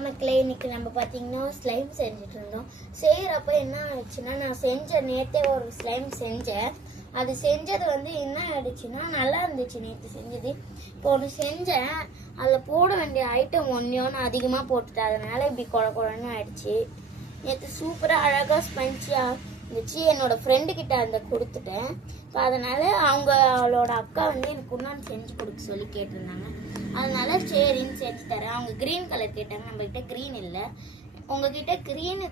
வணக்கம் மக்களே. இன்னைக்கு நம்ம பார்த்தீங்கன்னா ஸ்லைம் செஞ்சுட்டு இருந்தோம். செய்கிறப்ப என்ன ஆயிடுச்சுன்னா, நான் நேற்றே ஒரு ஸ்லைம் செஞ்சேன். அது செஞ்சது என்ன ஆயிடுச்சுன்னா, நல்லா இருந்துச்சு நேற்று செஞ்சது. இப்போ ஒன்று செஞ்சேன், அதில் போட வேண்டிய ஐட்டம் ஒன்று அதிகமாக போட்டுட்டேன். அதனால இப்படி குழன்னு ஆயிடுச்சு. நேற்று சூப்பராக அழகாக ஸ்பஞ்சியாக இருந்துச்சு. என்னோட ஃப்ரெண்டு கிட்ட அந்த கொடுத்துட்டேன். இப்போ அதனால அவளோட அக்கா எனக்கு உன்னான்னு செஞ்சு கொடுக்க சொல்லி கேட்டிருந்தாங்க. அதனால சரின்னு செஞ்சு தரேன். அவங்க க்ரீன் கலர் கேட்டாங்க. நம்மகிட்ட க்ரீன் இல்லை. உங்ககிட்ட க்ரீனு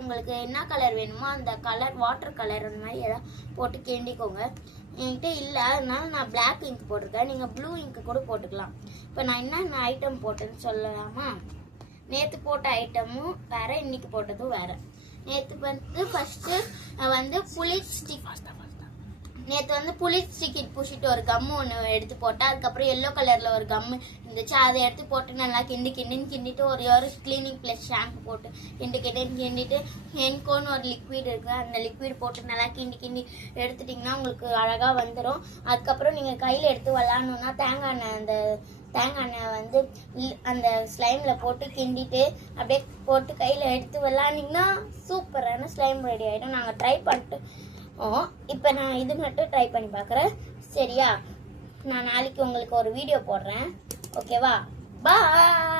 உங்களுக்கு என்ன கலர் வேணுமோ அந்த கலர், வாட்டர் கலர் அந்த மாதிரி எதாவது போட்டு கிண்டிக்கோங்க. என்கிட்ட இல்லை, அதனால நான் பிளாக் இங்க் போட்டிருக்கேன். நீங்கள் ப்ளூ இங்க்கு கூட போட்டுக்கலாம். இப்போ நான் என்னென்ன ஐட்டம் போட்டேன்னு சொல்லலாமா? நேற்று போட்ட ஐட்டமும் வேற, இன்னைக்கு போட்டதும் வேற. நேற்று ஃபஸ்ட்டு புளி ஸ்டிக், நேற்று புளி ஸ்டிக் பூசிட்டு ஒரு கம்மு ஒன்று எடுத்து போட்டேன். அதுக்கப்புறம் எல்லோ கலரில் ஒரு கம்மு இருந்துச்சு, அதை எடுத்து போட்டு நல்லா கிண்டிட்டு ஒரு கிளீனிங் ப்ளஸ் ஷாம்பு போட்டு கிண்டிட்டு ஹென்கோன்னு ஒரு லிக்விட் இருக்குது, அந்த லிக்விட் போட்டு நல்லா கிண்டி எடுத்துட்டிங்கன்னா உங்களுக்கு அழகாக வந்துடும். அதுக்கப்புறம் நீங்கள் கையில் எடுத்து விளாட்ணுன்னா தேங்காய் எண்ணெய் அந்த ஸ்லைமில் போட்டு கிண்டிட்டு அப்படியே போட்டு கையில் எடுத்து விளாண்டிங்கன்னா சூப்பரான ஸ்லைம் ரெடி ஆகிடும். நாங்கள் ட்ரை பண்ணிட்டு இப்போ நான் இது மட்டும் ட்ரை பண்ணி பார்க்குறேன். சரியா? நான் நாளைக்கு உங்களுக்கு ஒரு வீடியோ போடுறேன். ஓகேவா? பாய்.